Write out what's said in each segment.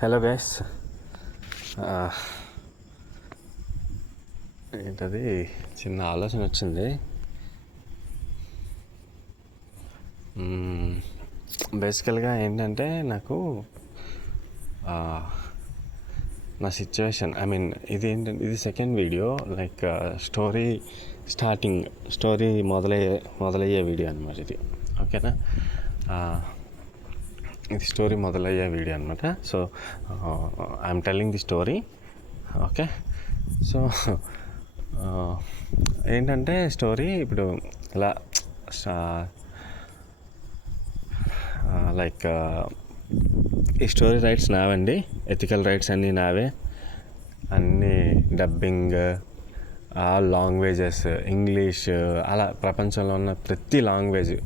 Hello guys. ఏంటది చిన్న ఆలోచన వచ్చింది. బేసికల్గా ఏంటంటే నాకు నా సిచ్యువేషన్ ఇది సెకండ్ వీడియో. లైక్ స్టోరీ మొదలయ్యే వీడియో అనమాట ఇది. ఓకేనా, ఇది స్టోరీ మొదలయ్యే వీడియో అనమాట. So I'm telling the story. Okay, so ఏంటంటే స్టోరీ ఇప్పుడు ఇలా లైక్ ఈ స్టోరీ రైట్స్ నావండి, ఎథికల్ రైట్స్ అన్నీ నావే. అన్నీ డబ్బింగ్, ఆల్ లాంగ్వేజెస్, ఇంగ్లీష్, అలా ప్రపంచంలో ఉన్న ప్రతి లాంగ్వేజ్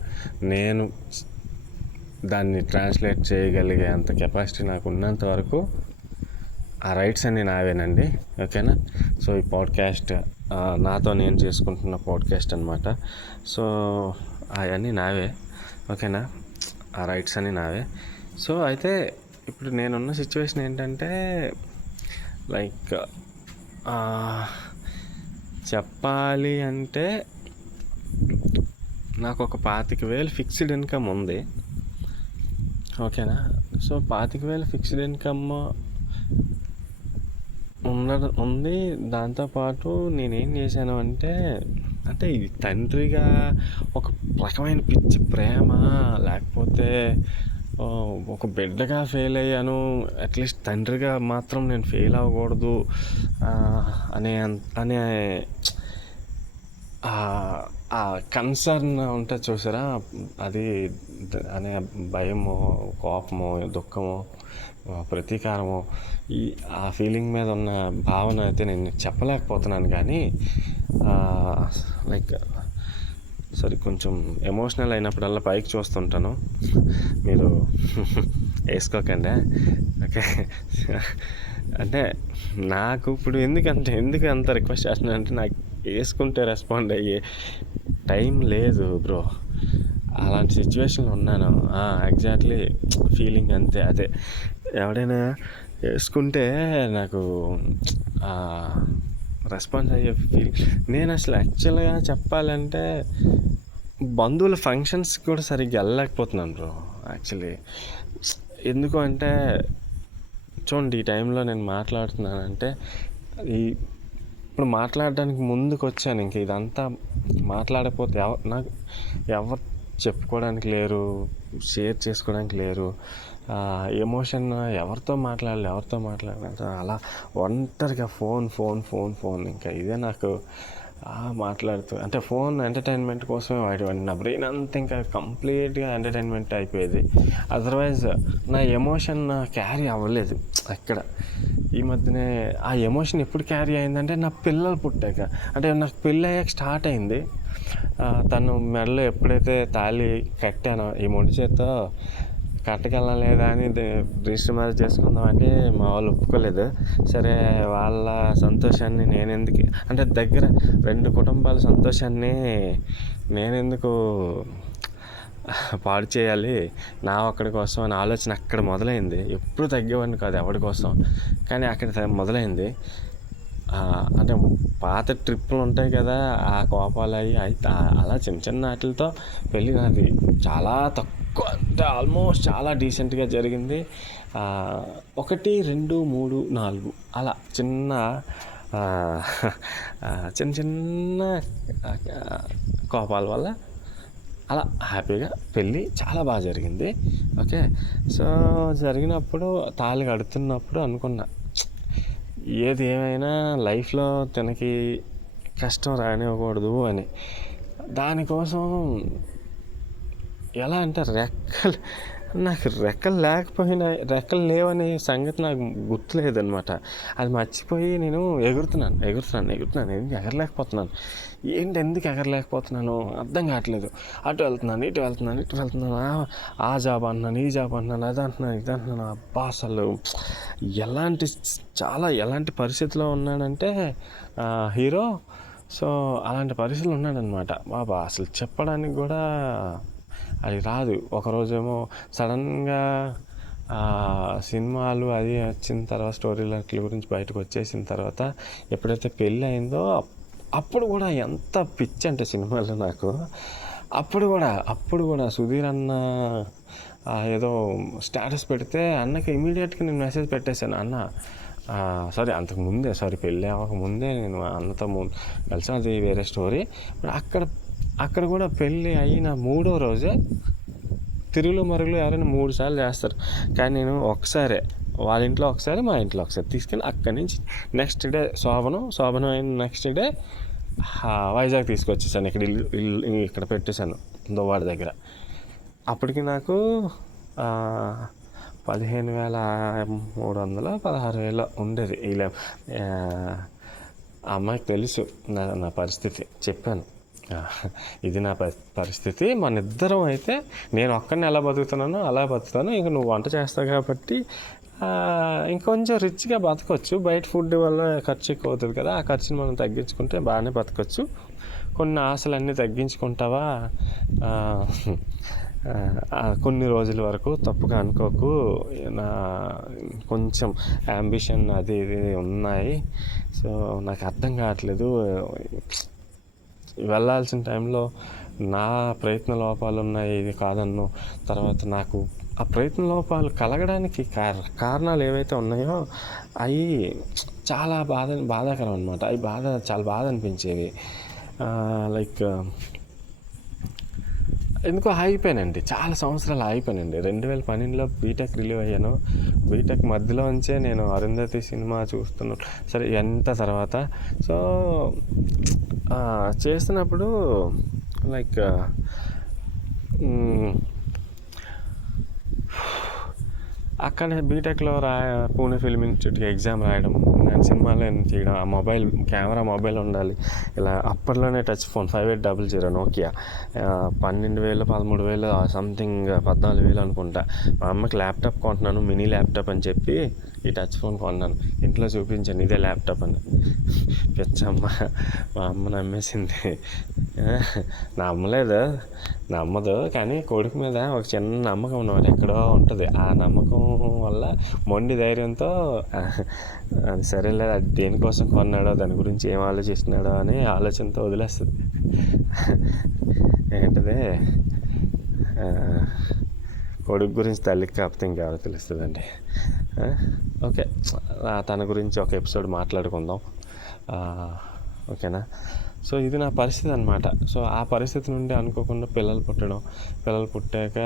నేను దాన్ని ట్రాన్స్లేట్ చేయగలిగే అంత కెపాసిటీ నాకు ఉన్నంత వరకు ఆ రైట్స్ అన్నీ నావేనండి. ఓకేనా, సో ఈ పాడ్కాస్ట్ నాతో నేను చేసుకుంటున్న పాడ్కాస్ట్ అనమాట. సో అవన్నీ నావే. ఓకేనా, ఆ రైట్స్ అన్నీ నావే. సో అయితే ఇప్పుడు నేనున్న సిచ్యువేషన్ ఏంటంటే లైక్ చెప్పాలి అంటే నాకు ఒక 25,000 ఫిక్స్డ్ ఇన్కమ్ ఉంది. ఓకేనా, సో 25,000 ఫిక్స్డ్ ఇన్కమ్ ఉంది. దాంతోపాటు నేనేం చేశాను అంటే ఇది తండ్రిగా ఒక రకమైన పిచ్చి ప్రేమ, లేకపోతే ఒక బిడ్డగా ఫెయిల్ అయ్యాను, అట్లీస్ట్ తండ్రిగా మాత్రం నేను ఫెయిల్ అవ్వకూడదు అనే కన్సర్న్ ఉంటుంది చూసారా, అది అనే భయమో, కోపమో, దుఃఖమో, ప్రతీకారమో, ఆ ఫీలింగ్ మీద ఉన్న భావన అయితే నేను చెప్పలేకపోతున్నాను. కానీ లైక్ కొంచెం ఎమోషనల్ అయినప్పుడల్లా పైకి చూస్తుంటాను, మీరు వేసుకోకండి. ఓకే, అంటే నాకు ఇప్పుడు ఎందుకు అంత రిక్వెస్ట్ చేస్తున్నాను అంటే, నాకు వేసుకుంటే రెస్పాండ్ అయ్యే టైం లేదు బ్రో. అలాంటి సిచ్యువేషన్లో ఉన్నాను. ఎగ్జాక్ట్లీ ఫీలింగ్ అంతే. అదే ఎవడైనా వేసుకుంటే నాకు రెస్పాన్స్ అయ్యే ఫీలింగ్. నేను అసలు యాక్చువల్గా చెప్పాలంటే బంధువుల ఫంక్షన్స్ కూడా సరిగ్గా వెళ్ళలేకపోతున్నాను బ్రో. యాక్చువల్లీ ఎందుకు అంటే చూడండి, ఈ టైంలో నేను మాట్లాడుతున్నానంటే ఇప్పుడు మాట్లాడడానికి ముందుకు వచ్చాను. ఇంక ఇదంతా మాట్లాడకపోతే నాకు ఎవరు చెప్పుకోవడానికి లేరు, షేర్ చేసుకోవడానికి లేరు. ఎమోషన్ ఎవరితో మాట్లాడాలి అలా ఒంటరిగా ఫోన్. ఇంకా ఇదే నాకు మాట్లాడుతూ అంటే ఫోన్ ఎంటర్టైన్మెంట్ కోసమే వాడేవాడిని. నా బ్రెయిన్ అంతా ఇంకా కంప్లీట్గా ఎంటర్టైన్మెంట్ అయిపోయేది. అదర్వైజ్ నా ఎమోషన్ క్యారీ అవ్వలేదు ఎక్కడ. ఈ మధ్యనే ఆ ఎమోషన్ ఎప్పుడు క్యారీ అయిందంటే నా పిల్లలు పుట్టాక, అంటే నాకు పెళ్ళి అయ్యాక స్టార్ట్ అయింది. తను మెడలో ఎప్పుడైతే తాళి కట్టానో, ఈ మొండి చేత్తో కట్టగలం లేదా అని రిజిస్టర్ మ్యారేజ్ చేసుకుందాం అంటే మా వాళ్ళు ఒప్పుకోలేదు. సరే, వాళ్ళ సంతోషాన్ని నేనెందుకు, అంటే దగ్గర 2 కుటుంబాల సంతోషాన్ని నేనెందుకు పాడు చేయాలి నా ఒక్కడి కోసం అనే ఆలోచన అక్కడ మొదలైంది. ఎప్పుడు తగ్గేవాడిని కాదు ఎవరి కోసం, కానీ అక్కడ మొదలైంది. అంటే పాత ట్రిప్పులు ఉంటాయి కదా, ఆ కోపాలు అయితే అలా చిన్న వాటితో పెళ్ళి నాది చాలా తక్కువ, అంటే ఆల్మోస్ట్ చాలా డీసెంట్గా జరిగింది. 1, 2, 3, 4 అలా చిన్న కోపాల వల్ల అలా హ్యాపీగా పెళ్ళి చాలా బాగా జరిగింది. ఓకే, సో జరిగినప్పుడు తాళి కడుతున్నప్పుడు అనుకున్నా, ఏది ఏమైనా లైఫ్లో తనకి కష్టం రానివ్వకూడదు అని. దానికోసం ఎలా అంటే నాకు రెక్కలు లేవనే సంగతి నాకు గుర్తులేదనమాట. అది మర్చిపోయి నేను ఎగురుతున్నాను. ఎగరలేకపోతున్నాను. ఎందుకు ఎగరలేకపోతున్నాను అర్థం కావట్లేదు. అటు వెళ్తున్నాను, ఆ జాబ్ అంటున్నాను, ఈ జాబ్ అంటున్నాను, అది అంటున్నాను, ఇది అంటున్నాను. అబ్బా, అసలు ఎలాంటి పరిస్థితిలో ఉన్నాడంటే హీరో. సో అలాంటి పరిస్థితులు ఉన్నాడనమాట బాబా. అసలు చెప్పడానికి కూడా అది రాదు. ఒకరోజేమో సడన్గా సినిమాలు అది వచ్చిన తర్వాత స్టోరీల గురించి బయటకు వచ్చేసిన తర్వాత ఎప్పుడైతే పెళ్ళి అయిందో అప్పుడు కూడా ఎంత పిచ్చి అంటే సినిమాలు నాకు. అప్పుడు కూడా సుధీర్ అన్న ఏదో స్టేటస్ పెడితే అన్నకి ఇమీడియట్గా నేను మెసేజ్ పెట్టేశాను. అన్న సారీ పెళ్ళి అవ్వకముందే నేను అన్నతో కలిసి, అది వేరే స్టోరీ. అక్కడ కూడా పెళ్ళి అయిన 3వ రోజే తిరుగులు మరుగులు ఎవరైనా 3 సార్లు చేస్తారు, కానీ నేను ఒకసారే, వాళ్ళ ఇంట్లో ఒకసారి, మా ఇంట్లో ఒకసారి తీసుకెళ్ళి అక్కడి నుంచి నెక్స్ట్ డే శోభనం అయిన నెక్స్ట్ డే వైజాగ్ తీసుకొచ్చేసాను. ఇక్కడ పెట్టేశాను దువ్వాడ దగ్గర. అప్పటికి నాకు 15,300 16,000 ఉండేది. ఇలా అమ్మాయికి తెలుసు నా పరిస్థితి, చెప్పాను ఇది నా పరిస్థితి, మన ఇద్దరం అయితే నేను ఒక్కడిని ఎలా బతుకుతున్నానో అలా బతుకుతాను, ఇంక నువ్వు వంట చేస్తావు కాబట్టి ఇంకొంచెం రిచ్గా బతకొచ్చు, బయట ఫుడ్ వల్ల ఖర్చు ఎక్కువ అవుతుంది కదా, ఆ ఖర్చుని మనం తగ్గించుకుంటే బాగానే బతకొచ్చు, కొన్ని ఆశలన్నీ తగ్గించుకుంటావా, కొన్ని రోజుల వరకు తప్పుగా అనుకోకు, నా కొంచెం యాంబిషన్ అది ఇది ఉన్నాయి, సో నాకు అర్థం కావట్లేదు, వెళ్ళాల్సిన టైంలో నా ప్రయత్న లోపాలు ఉన్నాయి, ఇది కాదన్ను, తర్వాత నాకు ఆ ప్రయత్న లోపాలు కలగడానికి కారణాలు ఏవైతే ఉన్నాయో అవి చాలా బాధాకరం అనమాట. అవి చాలా బాధ అనిపించేవి. లైక్ ఎందుకో ఆగిపోయానండి, చాలా సంవత్సరాలు ఆగిపోయానండి. 2012లో బీటెక్ రిలీవ్ అయ్యాను. బీటెక్ మధ్యలో నుంచే నేను అరుంధతి సినిమా చూస్తున్నాను, సరే ఎంత తర్వాత. సో చేస్తున్నప్పుడు లైక్ అక్కడే బీటెక్లో పూణే ఫిల్మ్ ఇన్స్టిట్యూట్కి ఎగ్జామ్ రాయడం, నేను సినిమాలో చేయడం, ఆ మొబైల్ ఉండాలి. ఇలా అప్పట్లోనే టచ్ ఫోన్ 5800 నోకియా 12,000 13,000 సంథింగ్ 14,000 అనుకుంటా. మా అమ్మకి ల్యాప్టాప్ కొంటున్నాను, మినీ ల్యాప్టాప్ అని చెప్పి ఈ టచ్ ఫోన్ కొన్నాను. ఇంట్లో చూపించాను, ఇదే ల్యాప్టాప్ అని. పెచ్చమ్మ, మా అమ్మ నమ్మేసింది. నమ్మదు, కానీ కొడుకు మీద ఒక చిన్న నమ్మకం ఉన్నమాట ఎక్కడో ఉంటుంది. ఆ నమ్మకం వల్ల మొండి ధైర్యంతో అది సరేలే, అది దేనికోసం కొన్నాడో, దాని గురించి ఏం ఆలోచిస్తున్నాడో అని ఆలోచనతో వదిలేస్తుంది. ఏంటది, కొడుకు గురించి తల్లికి కాకపోతే ఇంకెవరో తెలుస్తుందండి. ఓకే, తన గురించి ఒక ఎపిసోడ్ మాట్లాడుకుందాం, ఓకేనా. సో ఇది నా పరిస్థితి అనమాట. సో ఆ పరిస్థితి నుండి అనుకోకుండా పిల్లలు పుట్టాక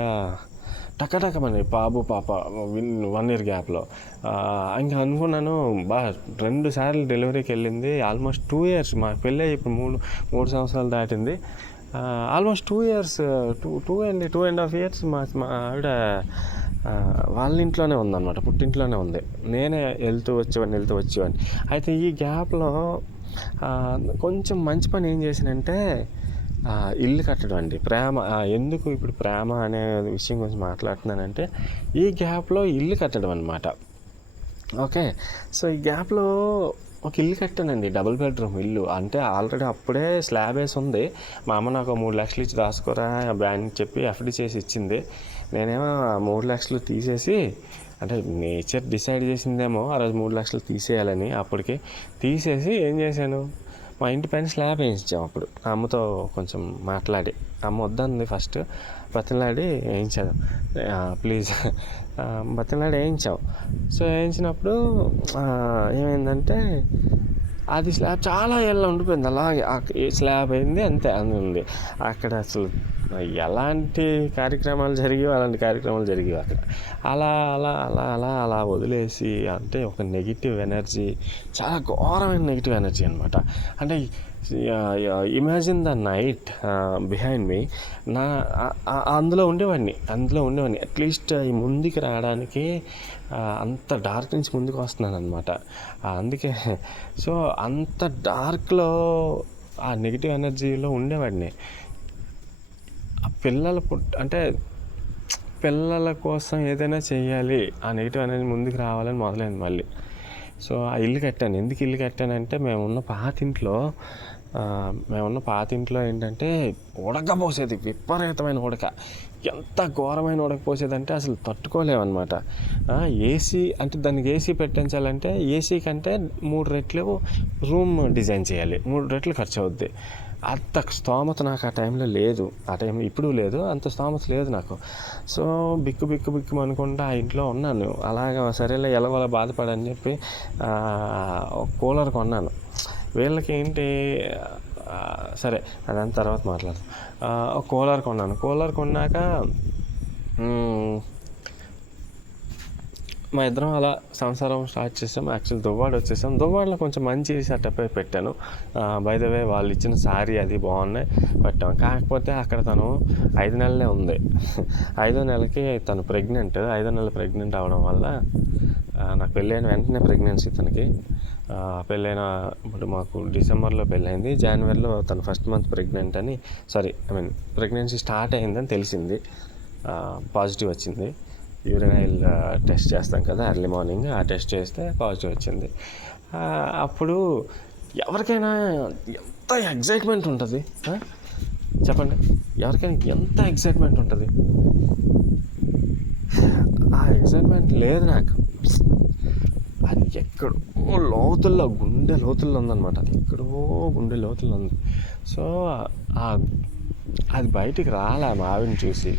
టకటకమని పాప 1 year గ్యాప్లో ఇంకా అనుకున్నాను, 2 సార్లు డెలివరీకి వెళ్ళింది. ఆల్మోస్ట్ 2 years, మా పెళ్ళి ఇప్పుడు 3 సంవత్సరాలు దాటింది. ఆల్మోస్ట్ 2 years, 2.5 years మా ఆవిడ వాళ్ళ ఇంట్లోనే ఉందన్నమాట, పుట్టింట్లోనే ఉంది. నేనే వెళ్తూ వచ్చేవాడిని. అయితే ఈ గ్యాప్లో కొంచెం మంచి పని ఏం చేశానంటే ఇల్లు కట్టడం అండి. ఎందుకు ఇప్పుడు ప్రేమ అనే విషయం గురించి మాట్లాడుతున్నానంటే, ఈ గ్యాప్లో ఇల్లు కట్టడం అనమాట. ఓకే, సో ఈ గ్యాప్లో ఒక ఇల్లు కట్టానండి, డబుల్ బెడ్రూమ్ ఇల్లు. అంటే ఆల్రెడీ అప్పుడే స్లాబ్ వేసి ఉంది. మా అమ్మ నాకు 3 లక్షలు ఇచ్చి రాసుకోరా బ్యాంక్ చెప్పి ఎఫ్డి చేసి ఇచ్చింది. నేనేమో 3 లక్షలు తీసేసి, అంటే నేచర్ డిసైడ్ చేసిందేమో ఆ రోజు 3 లక్షలు తీసేయాలని, అప్పటికి తీసేసి ఏం చేశాను, మా ఇంటి పైన స్లాబ్ వేయించాం. అప్పుడు అమ్మతో కొంచెం మాట్లాడి, అమ్మ వద్దంది ఫస్ట్, బతిలాడి వేయించాను, ప్లీజ్ బతిలాడి వేయించాం. సో వేయించినప్పుడు ఏమైందంటే అది స్లాబ్ చాలా ఏళ్ళ ఉండిపోయింది, అలాగే స్లాబ్ అయింది, అంతే ఉంది. అక్కడ అసలు ఎలాంటి కార్యక్రమాలు జరిగేవి అక్కడ. అలా వదిలేసి, అంటే ఒక నెగిటివ్ ఎనర్జీ, చాలా ఘోరమైన నెగిటివ్ ఎనర్జీ అనమాట. అంటే imagine the night behind me. అందులో ఉండేవాడిని అట్లీస్ట్ ఈ ముందుకి రావడానికి అంత డార్క్ నుంచి ముందుకు వస్తున్నాను అనమాట. అందుకే సో అంత డార్క్లో ఆ నెగిటివ్ ఎనర్జీలో ఉండేవాడిని. అంటే పిల్లల కోసం ఏదైనా చేయాలి, ఆ నెగిటివ్ అనేది ముందుకు రావాలని మొదలైంది మళ్ళీ. సో ఆ ఇల్లు కట్టాను. ఎందుకు ఇల్లు కట్టానంటే, మేమున్న పాత ఇంట్లో ఏంటంటే ఉడకపోసేది, విపరీతమైన ఉడక. ఎంత ఘోరమైన ఉడకపోసేదంటే అసలు తట్టుకోలేమన్నమాట. ఏసీ అంటే దానికి ఏసీ పెట్టించాలంటే ఏసీ కంటే 3 రెట్లు రూమ్ డిజైన్ చేయాలి, 3 రెట్లు ఖర్చు అవుద్ది. అంత స్తోమత నాకు ఆ టైంలో లేదు, ఆ టైం ఇప్పుడు లేదు, అంత స్తోమత లేదు నాకు. సో బిక్కు అనుకుంటా ఆ ఇంట్లో ఉన్నాను. అలాగా సరేలే ఎలాగోలా బాధపడని చెప్పి కూలర్ కొన్నాను. వీళ్ళకి ఏంటి సరే అదంతా తర్వాత మాట్లాడదాం. కూలర్ కొన్నాను. కూలర్ కొన్నాక మా ఇద్దరం అలా సంసారం స్టార్ట్ చేసాం. యాక్చువల్ దువ్వాడ వచ్చేసాం. దువ్వాడలో కొంచెం మంచి సెటప్ పెట్టాను. బై ద వే వాళ్ళు ఇచ్చిన శారీ అది బాగున్నాయి పెట్టాం. కాకపోతే అక్కడ తను 5 నెలలే ఉంది. 5వ నెలకి తను ప్రెగ్నెంట్. 5వ నెల ప్రెగ్నెంట్ అవడం వల్ల నాకు పెళ్ళైన వెంటనే ప్రెగ్నెన్సీ తనకి. పెళ్ళైన ఇప్పుడు మాకు డిసెంబర్లో పెళ్ళైంది, జనవరిలో తను ఫస్ట్ మంత్ ప్రెగ్నెంట్ అని ప్రెగ్నెన్సీ స్టార్ట్ అయిందని తెలిసింది. పాజిటివ్ వచ్చింది. యూరినైల్ టెస్ట్ చేస్తాం కదా ఎర్లీ మార్నింగ్, ఆ టెస్ట్ చేస్తే పాజిటివ్ వచ్చింది. అప్పుడు ఎవరికైనా ఎంత ఎగ్జైట్మెంట్ ఉంటుంది చెప్పండి, ఎవరికైనా ఎంత ఎగ్జైట్మెంట్ ఉంటుంది? ఆ ఎగ్జైట్మెంట్ లేదు నాకు. అది ఎక్కడో లోతుల్లో, గుండె లోతుల్లో ఉందన్నమాట. అది ఎక్కడో గుండె లోతుల్లో ఉంది. సో అది బయటికి రాలే. మా ఆవిడని చూసి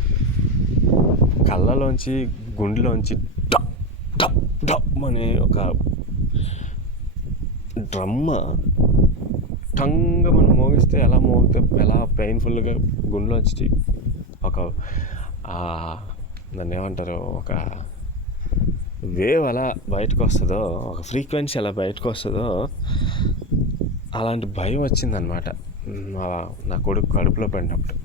కళ్ళలోంచి గుండెలోంచి డప్ డప్ డప్ అని ఒక డ్రమ్ టంగమని మోగిస్తే ఎలా పెయిన్ఫుల్గా గుండెలోంచి ఒక దాన్ని ఏమంటారు, ఒక వేవ్ అలా బయటకు వస్తుందో, ఒక ఫ్రీక్వెన్సీ అలా బయటకు వస్తుందో, అలాంటి భయం వచ్చిందనమాట నా కొడుకు కడుపులో పడినప్పుడు.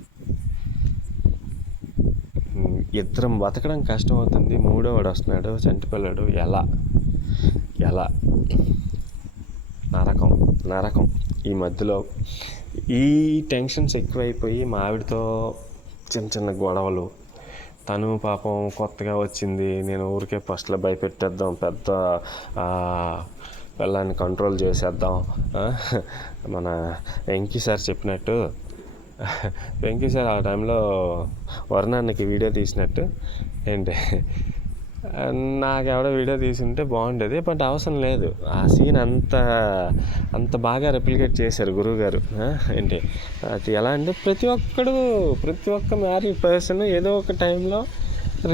ఇద్దరం బతకడం కష్టం అవుతుంది, 3వ వస్తున్నాడు చంటిపిల్లడు. ఎలా నరకం. ఈ మధ్యలో ఈ టెన్షన్స్ ఎక్కువైపోయి మా ఆవిడతో చిన్న గొడవలు. తను పాపం కొత్తగా వచ్చింది, నేను ఊరికే ఫస్ట్లో భయపెట్టేద్దాం, పెద్ద పిల్లాన్ని కంట్రోల్ చేసేద్దాం. మన వెంకీ సార్ చెప్పినట్టు, వెంకీ సార్ ఆ టైంలో వర్ణానికి వీడియో తీసినట్టు ఏంటి, నాకెవడో వీడియో తీసుంటే బాగుండేది, బట్ అవసరం లేదు. ఆ సీన్ అంత బాగా రెప్లికేట్ చేశారు గురువుగారు. ఏంటి అది ఎలా అంటే ప్రతి ఒక్క మ్యారీడ్ పర్సన్ ఏదో ఒక టైంలో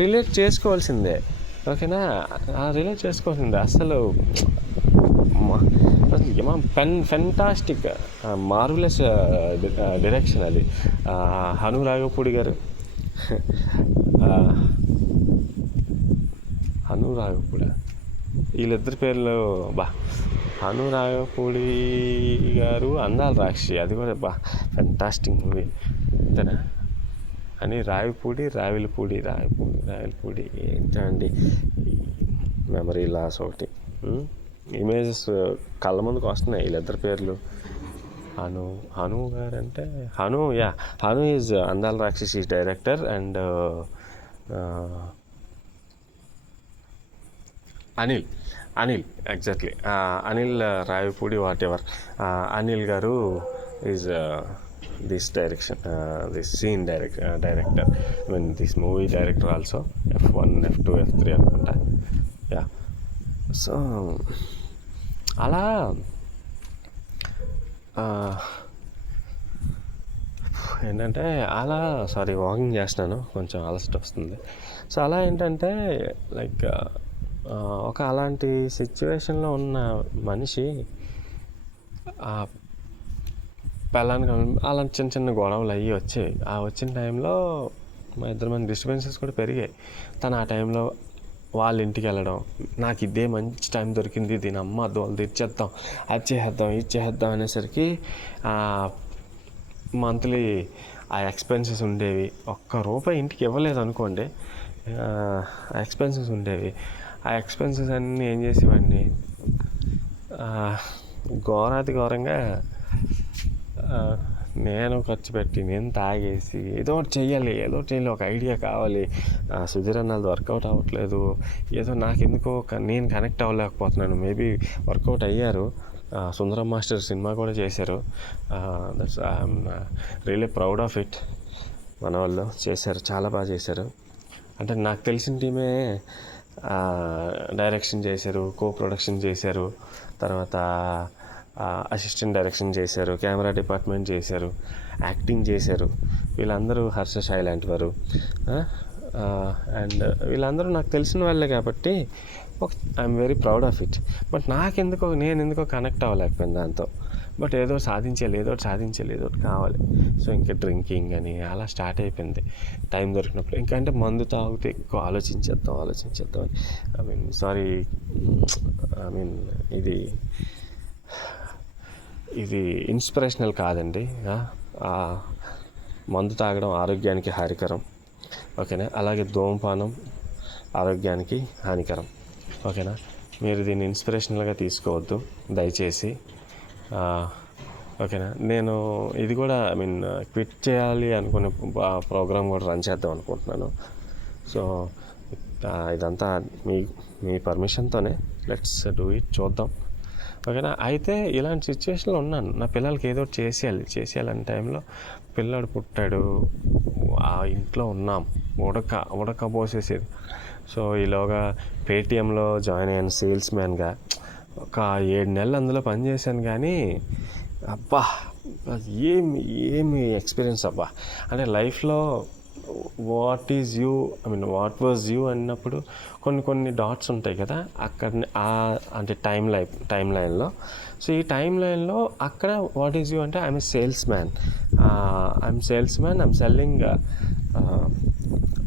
రిలేట్ చేసుకోవాల్సిందే. ఓకేనా, రిలేట్ చేసుకోవాల్సిందే. అసలు ఫెంటాస్టిక్, మార్వెలస్ డైరెక్షన్ అది. హను రాఘవపూడి గారు, హను రాఘవపూడి, వీళ్ళిద్దరి పేర్లు హను రాఘవపూడి గారు, అందాల రాక్షి, అది కూడా ఫెంటాస్టిక్ మూవీ. అంతేనా అని రావిలపూడి ఏంటండి, మెమరీ లాస్ ఒకటి. ఇమేజెస్ కళ్ళ ముందుకు వస్తున్నాయి వీళ్ళిద్దరి పేర్లు. హను గారు అంటే Hanu is Andala Rakshasi director, and Anil exactly Anil Ravipudi whatever. Anil garu is this scene director, this movie director also. F1, F2, F3 అనుకుంటా. సో అలా ఏంటంటే వాకింగ్ చేస్తున్నాను, కొంచెం అలసట వస్తుంది. సో అలా ఏంటంటే లైక్ ఒక అలాంటి సిచ్యువేషన్లో ఉన్న మనిషి పెళ్ళానికి అలాంటి చిన్న గొడవలు అయ్యి వచ్చాయి. ఆ వచ్చిన టైంలో మా ఇద్దరి మంది డిస్టర్బెన్సెస్ కూడా పెరిగాయి. తను ఆ టైంలో వాళ్ళ ఇంటికి వెళ్ళడం, నాకు ఇదే మంచి టైం దొరికింది, దీని అమ్మ దోలు తెచ్చేద్దాం, అది చేద్దాం అనేసరికి మంత్లీ ఆ ఎక్స్పెన్సెస్ ఉండేవి. ₹1 ఇంటికి ఇవ్వలేదు అనుకోండి, ఆ ఎక్స్పెన్సెస్ ఉండేవి. ఆ ఎక్స్పెన్సెస్ అన్నీ ఏం చేసేవాడిని, ఘోరంగా నేను ఖర్చు పెట్టి, నేను తాగేసి ఏదో ఒకటి చేయాలి, ఒక ఐడియా కావాలి. సుధీర్ అన్నది వర్కౌట్ అవ్వట్లేదు, ఏదో నాకెందుకో నేను కనెక్ట్ అవ్వలేకపోతున్నాను. మేబీ వర్కౌట్ అయ్యారు, సుందరం మాస్టర్ సినిమా కూడా చేశారు. That's I'm really proud of it. మన వాళ్ళు చేశారు, చాలా బాగా చేశారు. అంటే నాకు తెలిసిన టీమే డైరెక్షన్ చేశారు, కో ప్రొడక్షన్ చేశారు, తర్వాత అసిస్టెంట్ డైరెక్షన్ చేశారు, కెమెరా డిపార్ట్మెంట్ చేశారు, యాక్టింగ్ చేశారు. వీళ్ళందరూ హర్ష సాయి లాంటి వారు. అండ్ వీళ్ళందరూ నాకు తెలిసిన వాళ్ళే కాబట్టి I'm very proud of it. But నేను ఎందుకో కనెక్ట్ అవ్వలేకపోయింది దాంతో. బట్ ఏదో సాధించాలి, ఏదో ఒకటి కావాలి. సో ఇంకా డ్రింకింగ్ అని అలా స్టార్ట్ అయిపోయింది టైం దొరికినప్పుడు. ఇంకా అంటే మందు తాగితే ఎక్కువ ఆలోచించేద్దాం అని. ఇది ఇన్స్పిరేషనల్ కాదండి. మందు తాగడం ఆరోగ్యానికి హానికరం, ఓకేనా. అలాగే ధూమపానం ఆరోగ్యానికి హానికరం, ఓకేనా. మీరు దీన్ని ఇన్స్పిరేషనల్గా తీసుకోవద్దు దయచేసి, ఓకేనా. నేను ఇది కూడా క్విట్ చేయాలి అనుకునే ప్రోగ్రామ్ కూడా రన్ చేద్దాం అనుకుంటున్నాను. సో ఇదంతా మీ పర్మిషన్తోనే, లెట్స్ డూ ఇట్, చూద్దాం, ఓకేనా. అయితే ఇలాంటి సిచ్యువేషన్లో ఉన్నాను. నా పిల్లలకి ఏదో చేసేయాలని టైంలో పిల్లాడు పుట్టాడు, ఆ ఇంట్లో ఉన్నాం, ఉడకపోసేసేది. సో ఈలోగా పేటిఎంలో జాయిన్ అయ్యాను సేల్స్ మ్యాన్గా. ఒక 7 నెలలు అందులో పనిచేశాను. కానీ అబ్బా ఏమి ఎక్స్పీరియన్స్ అబ్బా. అంటే లైఫ్లో వాట్ వాజ్ యూ అన్నప్పుడు కొన్ని డాట్స్ ఉంటాయి కదా అక్కడ, అంటే టైం లైన్లో. సో ఈ టైం లైన్లో అక్కడ వాట్ ఈజ్ యూ అంటే I'm sales man, I'm selling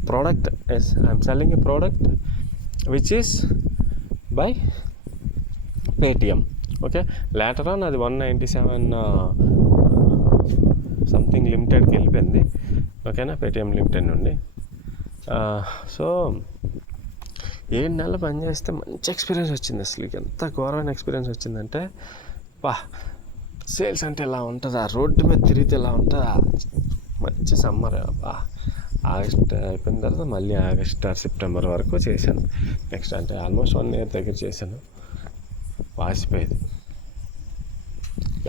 product, I'm selling a product which is by Paytm, okay. Later on అది 197 సంథింగ్ లిమిటెడ్కి వెళ్ళిపోయింది, ఓకేనా, పేటిఎం లిమిటెడ్ నుండి. సో 7 నెలలు పనిచేస్తే మంచి ఎక్స్పీరియన్స్ వచ్చింది. అసలు ఎంత ఘోరమైన ఎక్స్పీరియన్స్ వచ్చిందంటే, సేల్స్ అంటే ఎలా ఉంటుందా, రోడ్డు మీద తిరిగితే ఎలా ఉంటుందా, మంచి సమ్మర్. ఆగస్ట్ అయిపోయిన తర్వాత మళ్ళీ ఆగస్ట్ సెప్టెంబర్ వరకు చేశాను. నెక్స్ట్ అంటే ఆల్మోస్ట్ 1 year దగ్గర చేశాను. వాసిపోయేది.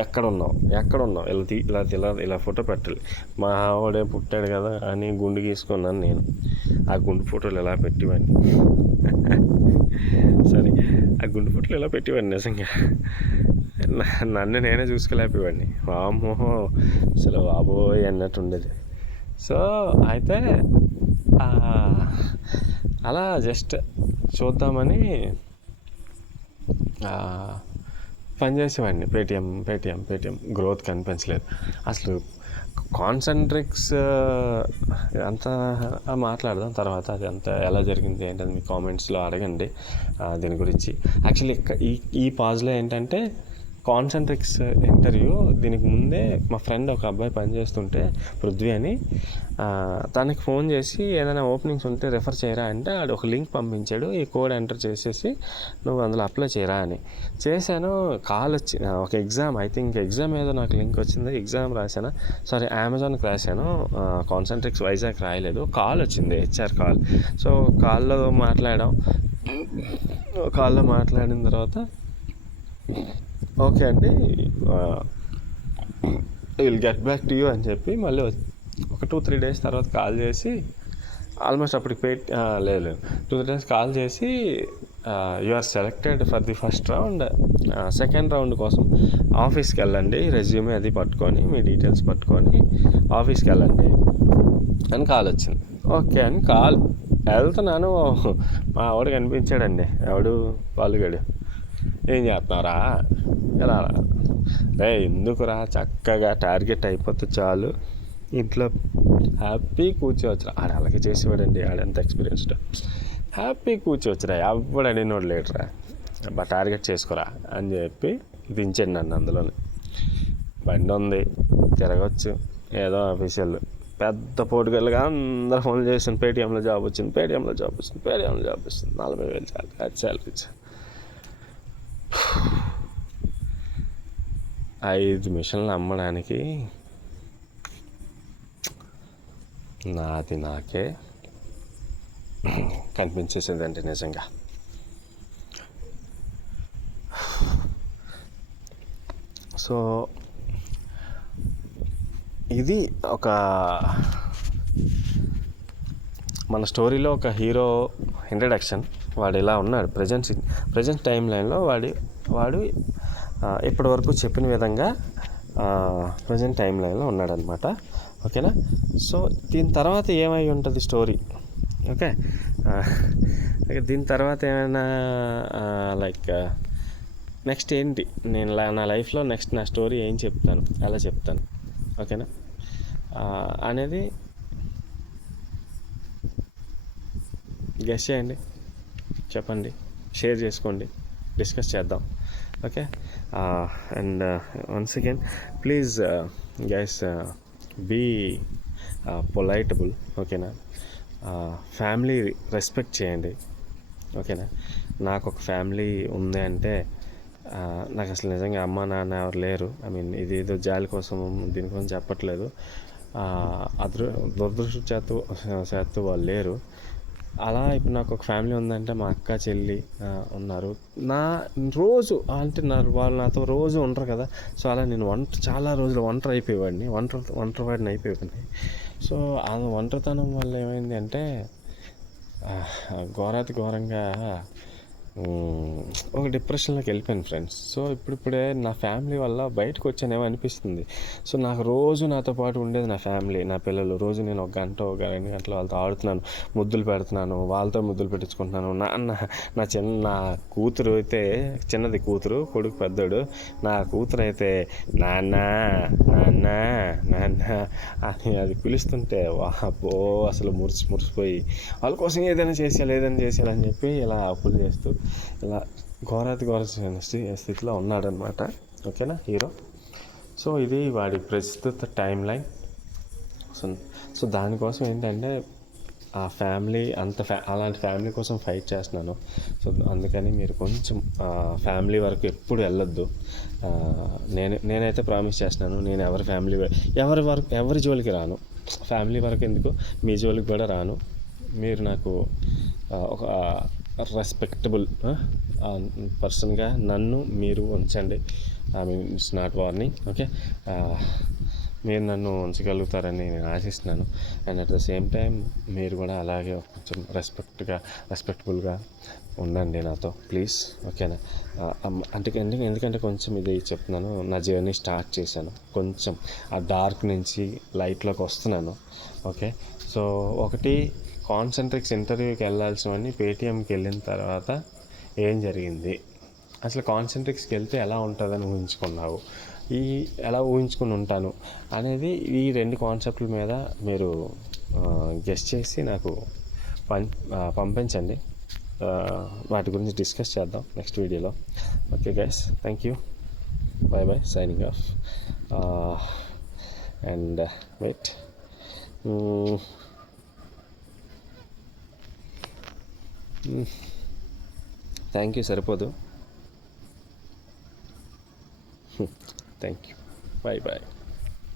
ఎక్కడున్నావు ఇలా ఫోటో పెట్టాలి. మా ఆవిడే పుట్టాడు కదా అని గుండు గీసుకున్నాను నేను. ఆ గుండు ఫోటోలు ఎలా పెట్టివన్నీ సరే, ఆ గుండు ఫోటోలు ఎలా పెట్టివాడిని నిజంగా. నన్ను నేనే చూసుకోలేకపోయేవాడిని. వామ్మో అసలు బాబోయ్ అన్నట్టు ఉండేది. సో అయితే అలా జస్ట్ చూద్దామని పనిచేసేవాడిని. పేటిఎం గ్రోత్ కనిపించలేదు అసలు. కాన్సెంట్రిక్స్ అంతా మాట్లాడదాం తర్వాత. అది అంతా ఎలా జరిగింది ఏంటని మీ కామెంట్స్లో అడగండి దీని గురించి. యాక్చువల్లీ ఈ పాజ్లో ఏంటంటే కాన్సెంట్రిక్స్ ఇంటర్వ్యూ దీనికి ముందే మా ఫ్రెండ్ ఒక అబ్బాయి పనిచేస్తుంటే పృథ్వీ అని, తనకి ఫోన్ చేసి ఏదైనా ఓపెనింగ్స్ ఉంటే రెఫర్ చేయరా అంటే ఆడు ఒక లింక్ పంపించాడు. ఈ కోడ్ ఎంటర్ చేసేసి నువ్వు అందులో అప్లై చేయరా అని. చేశాను. కాల్ వచ్చి ఒక ఎగ్జామ్ ఏదో నాకు లింక్ వచ్చింది. ఎగ్జామ్ రాశాను. అమెజాన్కి రాశాను. కాన్సెంట్రిక్స్ వైజాగ్ రాయలేదు. కాల్ వచ్చింది, హెచ్ఆర్ కాల్. సో కాల్లో మాట్లాడిన తర్వాత ఓకే అండి, will get back to you అని చెప్పి మళ్ళీ ఒక 2-3 days తర్వాత కాల్ చేసి, ఆల్మోస్ట్ అప్పటికి లేదు 2-3 days కాల్ చేసి, you are selected for the first round, second round కోసం ఆఫీస్కి వెళ్ళండి, రెజ్యూమే అది పట్టుకొని మీ డీటెయిల్స్ పట్టుకొని ఆఫీస్కి వెళ్ళండి అని కాల్ వచ్చింది. ఓకే అని వెళ్తున్నాను. మా ఆవిడ కనిపించాడండి. ఎవడు పాలుగాడు. ఏం చేస్తున్నారా, ఎలా రే, ఎందుకురా, చక్కగా టార్గెట్ అయిపోతే చాలు, ఇంట్లో హ్యాపీ కూర్చోవచ్చురా. అలాగే చేసేవాడండి, ఆడంత ఎక్స్పీరియన్స్డ్. హ్యాపీ కూర్చోవచ్చురా, ఎవడు అడిగినోడు లేడురా, టార్గెట్ చేసుకోరా అని చెప్పి దించండి నన్ను అందులోనే. బండి ఉంది, తిరగచ్చు, ఏదో ఆఫీషియల్ పెద్ద పోటుగల్లుగా అందరూ ఫోన్లు చేశాను. పేటిఎంలో జాబ్ వచ్చింది, 40,000 చాలు, అది శాలరీ. 5 మిషన్లు అమ్మడానికి నాకే కనిపించేసిందండి నిజంగా. సో ఇది ఒక మన స్టోరీలో ఒక హీరో ఇంట్రడక్షన్. వాడు ఇలా ఉన్నాడు. ప్రజెంట్ టైం లైన్లో వాడు ఇప్పటి వరకు చెప్పిన విధంగా ప్రజెంట్ టైం లైన్లో ఉన్నాడనమాట. ఓకేనా. సో దీని తర్వాత ఏమై ఉంటుంది స్టోరీ, ఓకే. దీని తర్వాత ఏమైనా లైక్ నెక్స్ట్ ఏంటి, నేను నా లైఫ్లో నెక్స్ట్ నా స్టోరీ ఏం చెప్తాను, ఎలా చెప్తాను, ఓకేనా అనేది గెస్ చేయండి, చెప్పండి, షేర్ చేసుకోండి, డిస్కస్ చేద్దాం. Okay. And once again please guys be politeable, ఓకేనా. ఫ్యామిలీ రెస్పెక్ట్ చేయండి, ఓకేనా. నాకు ఒక ఫ్యామిలీ ఉంది అంటే నాకు అసలు నిజంగా అమ్మ నాన్న ఎవరు లేరు. ఐ మీన్ ఇది ఏదో జాలి కోసం దీనికోసం చెప్పట్లేదు. దురదృష్టవశాత్తు వాళ్ళు లేరు. అలా ఇప్పుడు నాకు ఒక ఫ్యామిలీ ఉందంటే మా అక్క చెల్లి ఉన్నారు. వాళ్ళు నాతో రోజు ఉండరు కదా. సో అలా నేను చాలా రోజులు ఒంటరివాడిని అయిపోయాను. సో ఆ ఒంటరితనం వల్ల ఏమైంది అంటే ఘోరంగా ఒక డిప్రెషన్లోకి వెళ్ళిపోయాను ఫ్రెండ్స్. సో ఇప్పుడిప్పుడే నా ఫ్యామిలీ వల్ల బయటకు వచ్చానేమో అనిపిస్తుంది. సో నాకు రోజు నాతో పాటు ఉండేది నా ఫ్యామిలీ, నా పిల్లలు. రోజు నేను ఒక 2 గంటలు వాళ్ళతో ఆడుతున్నాను, ముద్దులు పెడుతున్నాను, వాళ్ళతో ముద్దులు పెట్టించుకుంటున్నాను. నా కూతురు అయితే చిన్నది కూతురు, కొడుకు పెద్దోడు. నా కూతురు అయితే నాన్న నాన్న నాన్న అని అది పిలుస్తుంటే అబ్బో అసలు మురిసిపోయి వాళ్ళ కోసం ఏదైనా చేసేయాలని చెప్పి ఇలా అప్పులు చేస్తూ ఇలా ఘోర స్థితిలో ఉన్నాడనమాట. ఓకేనా హీరో. సో ఇది వాడి ప్రస్తుత టైం లైన్. సో దానికోసం ఏంటంటే ఆ ఫ్యామిలీ అలాంటి ఫ్యామిలీ కోసం ఫైట్ చేస్తున్నాను. సో అందుకని మీరు కొంచెం ఫ్యామిలీ వరకు ఎప్పుడు వెళ్ళొద్దు. నేనైతే ప్రామిస్ చేస్తున్నాను, నేను ఎవరి జోలికి రాను. ఫ్యామిలీ వరకు ఎందుకు, మీ జోలికి కూడా రాను. మీరు నాకు ఒక రెస్పెక్టబుల్ పర్సన్గా నన్ను మీరు ఉంచండి. I mean it's not warning, okay. మీరు నన్ను ఉంచగలుగుతారని నేను ఆశిస్తున్నాను. And at the same time మీరు కూడా అలాగే కొంచెం రెస్పెక్టబుల్గా ఉండండి నాతో, ప్లీజ్, ఓకేనా. ఎందుకంటే కొంచెం ఇది చెప్తున్నాను, నా జర్నీ స్టార్ట్ చేశాను, కొంచెం ఆ డార్క్ నుంచి లైట్లోకి వస్తున్నాను, ఓకే. సో ఒకటి కాన్సెంట్రిక్స్ ఇంటర్వ్యూకి వెళ్ళాల్సినవన్నీ పేటీఎంకి వెళ్ళిన తర్వాత ఏం జరిగింది, అసలు కాన్సెంట్రిక్స్కి వెళ్తే ఎలా ఉంటుందని ఊహించుకున్నావు, ఎలా ఊహించుకుని ఉంటాను అనేది ఈ 2 కాన్సెప్ట్ల మీద మీరు గెస్ చేసి నాకు పంపించండి. వాటి గురించి డిస్కస్ చేద్దాం నెక్స్ట్ వీడియోలో. Okay guys, thank you, bye signing off. And wait, thank you సరిపోదు. Thank you, bye.